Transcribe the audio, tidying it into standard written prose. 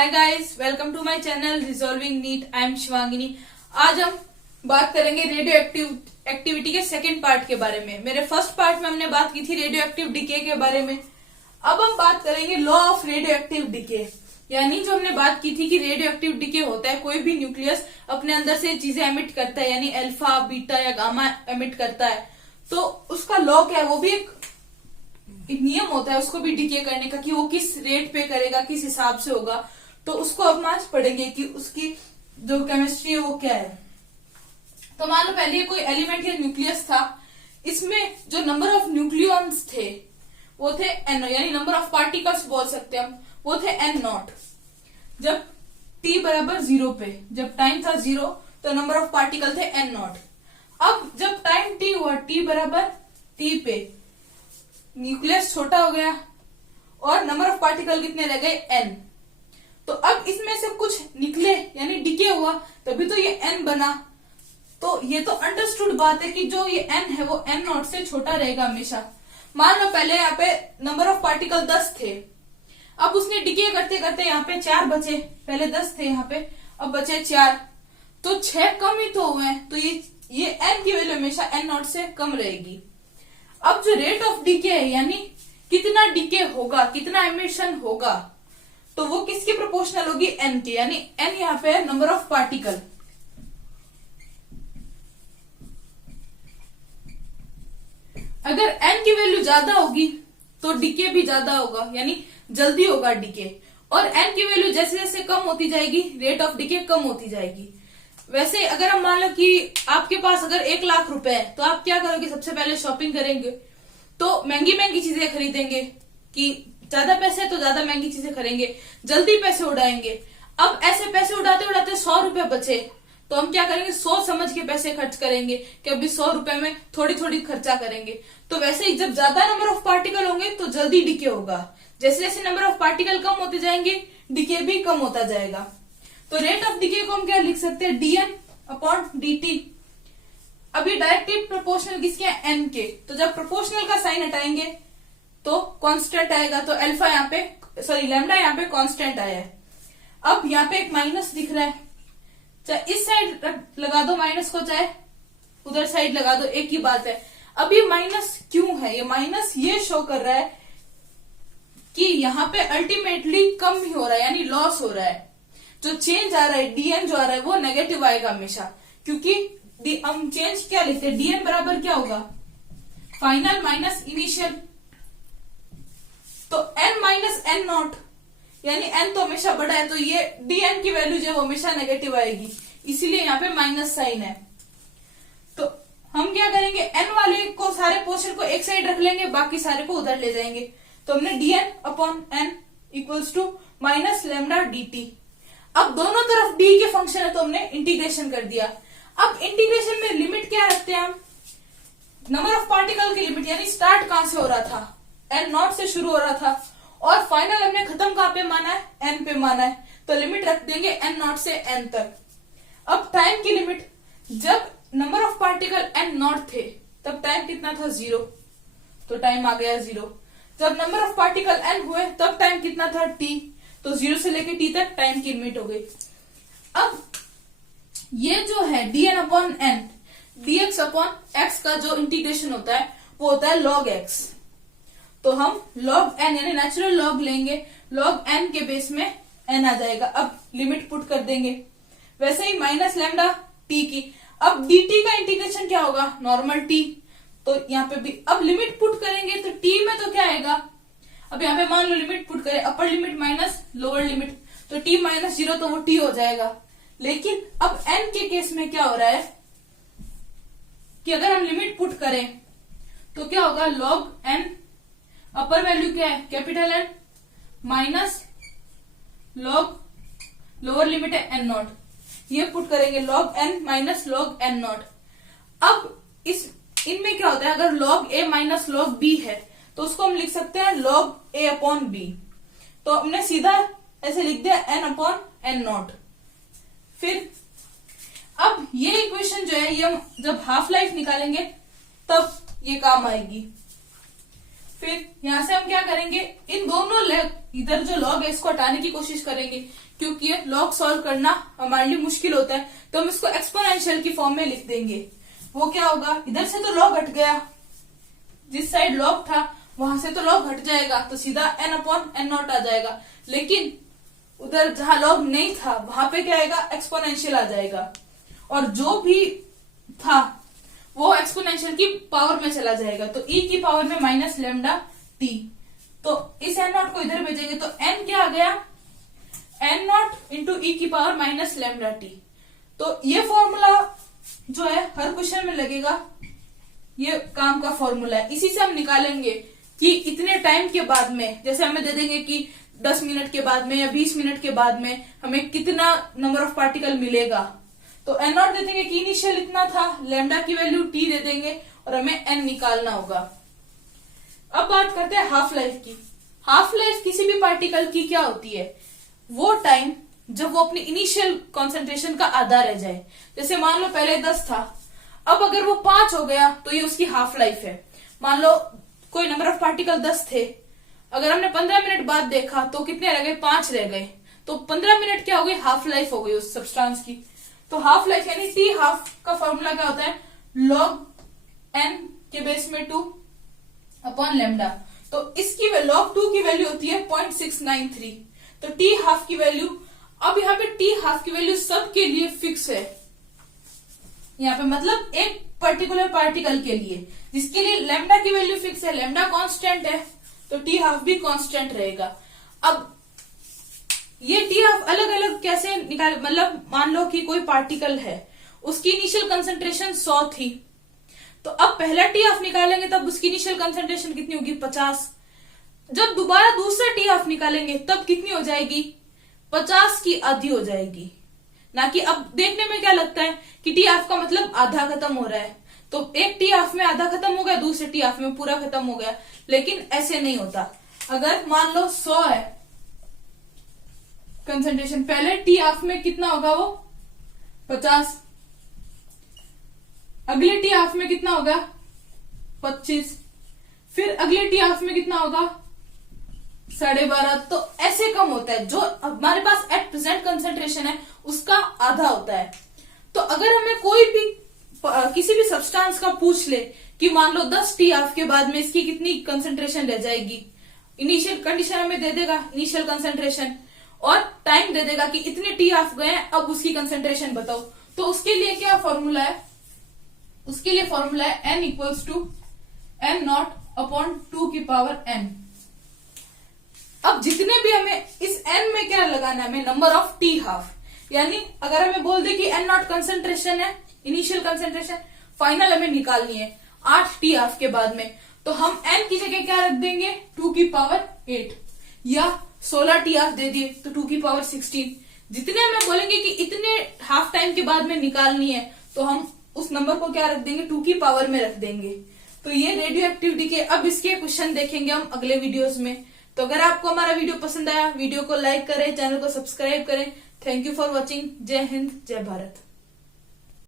Hi guys, welcome to my channel resolving NEET. I am Shivangini. आज हम बात करेंगे रेडियो एक्टिविटी के सेकंड पार्ट के बारे में। मेरे फर्स्ट पार्ट में हमने बात की थी रेडियो एक्टिव डिके के बारे में। अब हम बात करेंगे law of radio active decay, यानी जो हमने बात की थी कि रेडियो एक्टिव डिके होता है, कोई भी न्यूक्लियस अपने अंदर से चीजें एमिट करता है, यानी अल्फा बीटा या गामा एमिट करता है, तो उसका लॉ क्या है, वो भी एक नियम होता है उसको भी डिके करने का कि वो किस रेट पे करेगा, किस हिसाब से होगा। तो उसको अब आज पढ़ेंगे कि उसकी जो केमिस्ट्री है वो क्या है। तो मान लो पहले कोई एलिमेंट या न्यूक्लियस था, इसमें जो नंबर ऑफ न्यूक्लियॉन्स थे वो थे एन, यानी नंबर ऑफ पार्टिकल्स बोल सकते हैं हम, वो थे एन नॉट। जब t बराबर 0 पे, जब टाइम था 0, तो नंबर ऑफ पार्टिकल थे एन नॉट। अब जब टाइम t हुआ, t बराबर t पे, न्यूक्लियस छोटा हो गया और नंबर ऑफ पार्टिकल कितने रह गए, n। तो अब इसमें से कुछ निकले, यानी डिके हुआ, तभी तो ये n बना। तो ये तो अंडरस्टूड बात है कि जो ये n है वो n नॉट से छोटा रहेगा हमेशा। मान लो पहले यहाँ पे नंबर ऑफ पार्टिकल 10 थे, अब उसने डिके करते करते यहाँ पे 4 बचे, पहले 10 थे यहाँ पे, अब बचे 4, तो 6 कम ही तो हुए हैं, तो ये n की वैल्यू हमेशा n नॉट से कम रहेगी। अब जो रेट ऑफ डिके है, यानी कितना डिके होगा, कितना एमिशन होगा, तो वो किसकी प्रोपोर्शनल होगी, n की, यानी n यहाँ पे है नंबर ऑफ पार्टिकल। अगर n की वैल्यू ज्यादा होगी तो डिके भी ज्यादा होगा, यानी जल्दी होगा डिके, और n की वैल्यू जैसे जैसे कम होती जाएगी रेट ऑफ डिके कम होती जाएगी। वैसे अगर हम मान लो कि आपके पास अगर 1 लाख रुपए है, तो आप क्या करोगे, सबसे पहले शॉपिंग करेंगे, तो महंगी महंगी चीजें खरीदेंगे, कि ज्यादा पैसे है तो ज्यादा महंगी चीजें खरीदेंगे, जल्दी पैसे उड़ाएंगे। अब ऐसे पैसे उड़ाते उड़ाते 100 रुपए बचे, तो हम क्या करेंगे, सोच समझ के पैसे खर्च करेंगे कि अभी 100 रुपए में थोड़ी थोड़ी खर्चा करेंगे। तो वैसे ही जब ज्यादा नंबर ऑफ पार्टिकल होंगे तो जल्दी डिके होगा, जैसे जैसे नंबर ऑफ पार्टिकल कम होते जाएंगे डिके भी कम होता जाएगा। तो रेट ऑफ डिके को हम क्या लिख सकते हैं, dn अपॉन dt। अब ये डायरेक्टली प्रोपोर्शनल किसके हैं, n के, तो जब प्रोपोर्शनल का साइन हटाएंगे तो कांस्टेंट आएगा, तो अल्फा यहाँ पे, सॉरी लैम्डा यहाँ पे कांस्टेंट आया है। अब यहाँ पे एक माइनस दिख रहा है, चाहे इस साइड लगा दो माइनस को, चाहे उधर साइड लगा दो, एक ही बात है। अब ये माइनस क्यों है, ये माइनस ये शो कर रहा है कि यहाँ पे अल्टीमेटली कम ही हो रहा है, यानी लॉस हो रहा है। जो चेंज आ रहा है dn जो आ रहा है वो नेगेटिव आएगा हमेशा, क्योंकि हम चेंज क्या लिखते हैं, dn बराबर क्या होगा, फाइनल माइनस इनिशियल। तो n माइनस एन नॉट, यानी n तो हमेशा बड़ा है, तो ये dn की वैल्यू जो है वो हमेशा नेगेटिव आएगी, इसीलिए यहाँ पे माइनस साइन है। तो हम क्या करेंगे, n वाले को, सारे पोर्शन को एक साइड रख लेंगे, बाकी सारे को उधर ले जाएंगे। तो हमने dn upon n equals to minus lambda dt। अब दोनों तरफ d के फंक्शन है तो हमने इंटीग्रेशन कर दिया। अब इंटीग्रेशन में लिमिट क्या रखते हैं हम, नंबर ऑफ पार्टिकल की लिमिट, यानी स्टार्ट कहां से हो रहा था, n नॉट से शुरू हो रहा था, और फाइनल हमने खत्म कहां पे माना है, n पे माना है, तो लिमिट रख देंगे n नॉट से n तक। अब टाइम की लिमिट, जब number of particle n not थे तब टाइम कितना था, 0, तो टाइम आ गया 0। जब नंबर ऑफ पार्टिकल n हुए तब टाइम कितना था, t, तो 0 से लेके t तक टाइम की लिमिट हो गई। अब ये जो है dn upon n, dx upon x का जो इंटीग्रेशन होता है वो होता है log x। तो हम log n यानी नेचुरल लॉग लेंगे, log n के बेस में n आ जाएगा। अब लिमिट पुट कर देंगे, वैसे ही माइनस लैम्डा t की। अब dt का इंटीग्रेशन क्या होगा, नॉर्मल t, तो यहाँ पे भी अब लिमिट पुट करेंगे तो t में तो क्या आएगा, अब यहाँ पे मान लो लिमिट पुट करें, upper limit minus lower limit, तो t माइनस 0 तो वो t हो जाएगा। लेकिन अब n के केस में क्या हो रहा है कि अगर हम लिमिट पुट करें तो क्या होगा, log n, अपर वैल्यू क्या है, capital N, minus log lower limit है n नॉट, ये पुट करेंगे log n minus log n not. अब इनमें क्या होता है, अगर log a minus log b है तो उसको हम लिख सकते हैं log a अपॉन b। तो हमने सीधा ऐसे लिख दिया n अपॉन n नॉट। फिर अब ये इक्वेशन जो है, ये हम जब हाफ लाइफ निकालेंगे तब ये काम आएगी। फिर यहां से हम क्या करेंगे, इन दोनों इधर जो लॉग है इसको हटाने की कोशिश करेंगे, क्योंकि ये लॉग सॉल्व करना हमारे लिए मुश्किल होता है, तो हम इसको एक्सपोनेंशियल की फॉर्म में लिख देंगे। वो क्या होगा, इधर से तो लॉग हट गया, जिस साइड लॉग था वहां से तो लॉग हट जाएगा, तो सीधा n/n0 आ जाएगा। लेकिन उधर जहां लॉग नहीं था वहां पे क्या आएगा, एक्सपोनेंशियल आ जाएगा, और जो भी था वो एक्सपोनेंशियल की पावर में चला जाएगा, तो e की पावर में माइनस लैम्डा t। तो इस n0 को इधर भेजेंगे तो n क्या आ गया, n0 इंटू ई की पावर माइनस लैम्डा t। तो ये फॉर्मूला जो है हर क्वेश्चन में लगेगा, ये काम का फॉर्मूला है। इसी से हम निकालेंगे कि इतने टाइम के बाद में, जैसे हमें दे देंगे कि 10 मिनट के बाद में या 20 मिनट के बाद में हमें कितना नंबर ऑफ पार्टिकल मिलेगा, तो n0 दे देंगे कि इनिशियल इतना था, लैम्डा की वैल्यू t दे देंगे और हमें n निकालना होगा। अब बात करते हैं हाफ लाइफ की। हाफ लाइफ किसी भी पार्टिकल की क्या होती है, वो टाइम जब वो अपनी इनिशियल कॉन्सेंट्रेशन का आधा रह जाए। जैसे मान लो पहले 10 था, अब अगर वो 5 हो गया तो ये उसकी हाफ लाइफ है। मान लो कोई नंबर ऑफ पार्टिकल 10 थे, अगर हमने 15 मिनट बाद देखा तो कितने रह गए, 5 रह गए, तो 15 मिनट क्या हो गई, हाफ लाइफ हो गई उस सब्सटेंस की। तो हाफ लाइफ यानी टी हाफ का फॉर्मूला क्या होता है, लॉग n के बेस में 2 अपॉन लैम्डा। तो इसकी लॉग 2 की वैल्यू होती है 0.693, तो टी हाफ की वैल्यू, अब यहाँ पे टी हाफ की वैल्यू सबके लिए फिक्स है, यहाँ पे मतलब एक पर्टिकुलर पार्टिकल के लिए, जिसके लिए लैम्डा की वैल्यू फिक्स है, लैम्डा कांस्टेंट है, तो टी हाफ भी कांस्टेंट रहेगा। अब ये टी हाफ अलग अलग कैसे निकाल, मतलब मान लो कि कोई पार्टिकल है, उसकी इनिशियल कंसंट्रेशन 100 थी, तो अब पहला टी हाफ निकालेंगे तब उसकी इनिशियल कंसंट्रेशन कितनी होगी, 50। जब दोबारा दूसरा टी हाफ निकालेंगे तब कितनी हो जाएगी, 50 की आधी हो जाएगी। ना कि अब देखने में क्या लगता है कि टी हाफ का मतलब आधा खत्म हो रहा है, तो एक टी हाफ में आधा खत्म हो गया, दूसरे टी हाफ में पूरा खत्म हो गया, लेकिन ऐसे नहीं होता। अगर मान लो 100 है कंसंट्रेशन, पहले टी हाफ में कितना होगा, वो 50, अगले टी हाफ में कितना होगा, 25, फिर अगले टी हाफ में कितना होगा, 12.5। तो ऐसे कम होता है, जो हमारे पास एट प्रेजेंट कंसंट्रेशन है उसका आधा होता है। तो अगर हमें कोई भी किसी भी सब्सटेंस का पूछ ले कि मान लो 10 टी हाफ के बाद में इसकी कितनी कंसंट्रेशन रह जाएगी, इनिशियल कंडीशन हमें दे देगा, इनिशियल कंसंट्रेशन, और टाइम दे देगा कि इतने टी हाफ गए हैं, अब उसकी कंसंट्रेशन बताओ। तो उसके लिए क्या फॉर्मूला है, उसके लिए फॉर्मूला है n equals to n0 upon 2 की पावर n। अब जितने भी हमें इस n में क्या लगाना है, हमें नंबर ऑफ टी हाफ, यानी अगर हमें बोल दे कि n0 कंसंट्रेशन है, इनिशियल कंसंट्रेशन, फाइनल हमें निकालनी है 8 टी हाफ के बाद में, तो हम n की जगह क्या रख देंगे, 2 की पावर 8, या 16 टी हाफ दे दिए तो 2 की पावर 16। जितने हमें बोलेंगे कि इतने हाफ टाइम के बाद में निकालनी है, तो हम उस नंबर को क्या रख देंगे, 2 की पावर में रख देंगे। तो ये रेडियो एक्टिविटी के अब इसके क्वेश्चन देखेंगे हम अगले वीडियोस में। तो अगर आपको हमारा वीडियो पसंद आया, वीडियो को लाइक करें, चैनल को सब्सक्राइब करें। Thank you for watching. जय हिंद, जय भारत।